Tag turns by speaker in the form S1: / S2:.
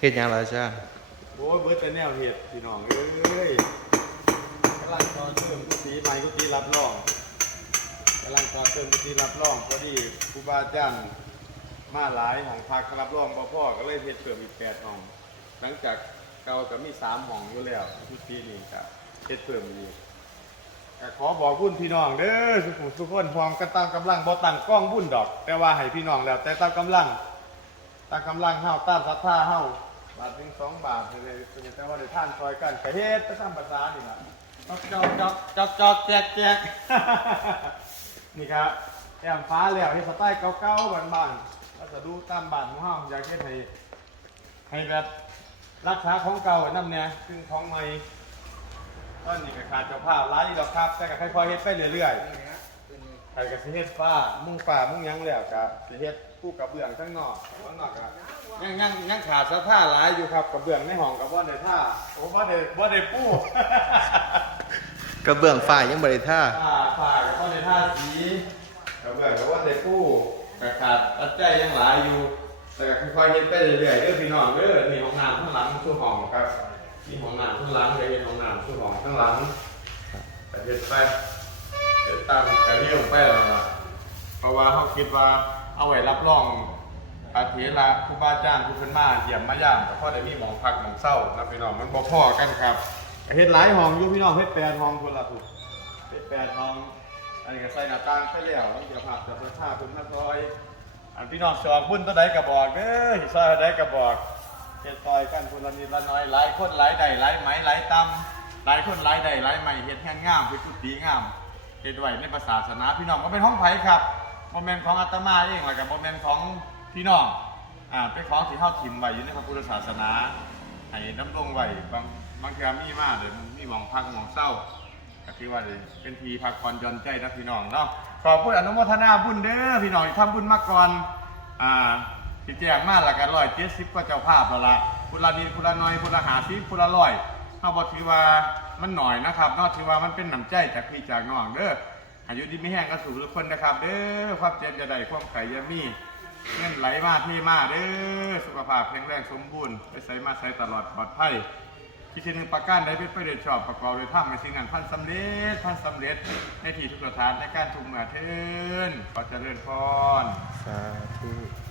S1: เฮ็ดหยังล่ะอาจารย์
S2: โอ้ยเบิร์ตแต่แนวเห็ดพี่น้องเอ้ยกำลังต่อเติมกุฏิใหม่กุฏิรับรองกำลังต่อเติมกุฏิรับรองพอดีครูบาอาจารย์มาหลายของพักรับรองบ่พ่อก็เลยเฮ็ดเพิ่มอีกแปดห้องหลังจากเก่าก็มีสามห้องอยู่แล้วกุฏินี่ก็เฮ็ดเพิ่มอีกก็ขอบอกบุญพี่น้องเด้อสุขุมสุขคนพร้อมกันตามกำลังบ่ตั้งกล้องบุญดอก แต่ว่าให้พี่น้องแล้ว แต่ตามกำลังตามกำลังเฮาตามศรัทธาเฮา บาทหนึ่งสองบาทเลยแต่ว่าได้ท่านซอยกันกะเฮ็ดไปตามภาษานี่ล่ะจอกจอกจอกจอกแจกแจกนี่ครับแอมฟ้าแล้วเฮ็ดสไตล์เก่าๆบ้านๆวัสดุตามบ้านของเฮาอยากเฮ็ดให้ให้แบบรักษาของเก่านำแน่ซึ่งของใหม่ตอนนี้ก็ขาดเจ้าภาพหลายอยู่ดอกครับแต่ก็ค่อยๆเฮ็ดไปเรื่อยๆ ใครก็สิเฮ็ดฟ้ามุ่งฟ้ามุ่งหยังแล้วก็สิเฮ็ดผู้กระเบื้องข้างนอกข้างนอกก็ยังยังยังขาดสะท่าหลายอยู่ครับกระเบื้องในห้องกับบ่ได้ท่าโอ้บ่ได้บ่ได้ปู
S1: กระเบื้องฝ้ายังบ่ได้ท่า
S2: อ่าฟ้ากับบ่ได้ท่าสีกระเบื้องกับบ่ได้ปูก็ขาดปัจจัยยังหลายอยู่ แต่ก็ค่อยๆเฮ็ดไปเรื่อยๆเด้อพี่น้องเด้อนี่ห้องน้ำข้างหลังทุกห้องครับนี่ห้องน้ำข้างหลังเลยห้องน้ำทุกห้องข้างหลังก็เฮ็ดไปเฮ็ด ตามกระเรียงไปแล้วล่ะเพราะว่าเขาคิดว่าเอาไว้รับรองอาเถระครูบาอาจารย์ผู้เพิ่นมาเยี่ยมมาย่ามแต่พ่อได้มีหมองพักหมองเศร้านะพี่น้องมันบ่พอกันครับก็เฮ็ดหลายห้องอยู่พี่น้องเฮ็ดแปดห้องคนละถูกเฮ็ดแปดห้อง อันนี้ก็ใส่หน้าต่างไปแล้วมันเดี๋ยวภาพจะเป็นภาพเป็นมาซอย อันพี่น้องสองบุญตัวใดก็บอกเด้อสิซอยตัวใดก็บอกเฮ็ดซอยกันคนละนิดละน้อยหลายคนหลายใดหลายไหมหลายตำหลายคนหลายใดหลายไหมเฮ็ดแห่งงามเฮ็ดกุฏิงาม เฮ็ดไว้ในภาษาศาสนาพี่น้องก็เป็นห้องไผ่ครับบ่แม่นของอาตมาเองแล้วก็บ่แม่นของพี่น้องอ่าเป็นของที่เฮาถิ่มไว้อยู่ในพระพุทธศาสนาให้ดำรงไว้บางบางเทื่อมีมาเดี๋ยวมีหมองพักหมองเศร้าก็ถือว่าเป็นทีพักผ่อนหย่อนใจนะพี่น้องเนาะขอบคุณอนุโมทนาบุญเด้อพี่น้องที่ทำบุญมาก่อนอ่าที่แจ้งมาแล้วก็170กว่าเจ้าภาพแล้วละพุละนิดพุละน้อยพุละ50พุละร้อยาบ่ถือว่ามันหน่อยนะครับนาะถือว่ามันเป็นน้ำใจจากพี่จากน้องเด้ออายุดีไม่แห้งก็สู่ทุกคนนะครับ เด้อความเจ็บจะได้ความไข่ยามีเงินไหลมาเทมาเด้อสุขภาพแข็งแรงสมบูรณ์ไปใส่มาใส่ตลอดปลอดภัยที่ชนึงประการใดเป็นไปโดยชอบประกอบโดยธรรมในสิ่งนั้นพันสำเร็จพันสำเร็จในที่ทุกสถานในการทุกเมื่อเทินขอเจริญพร
S1: สาธุ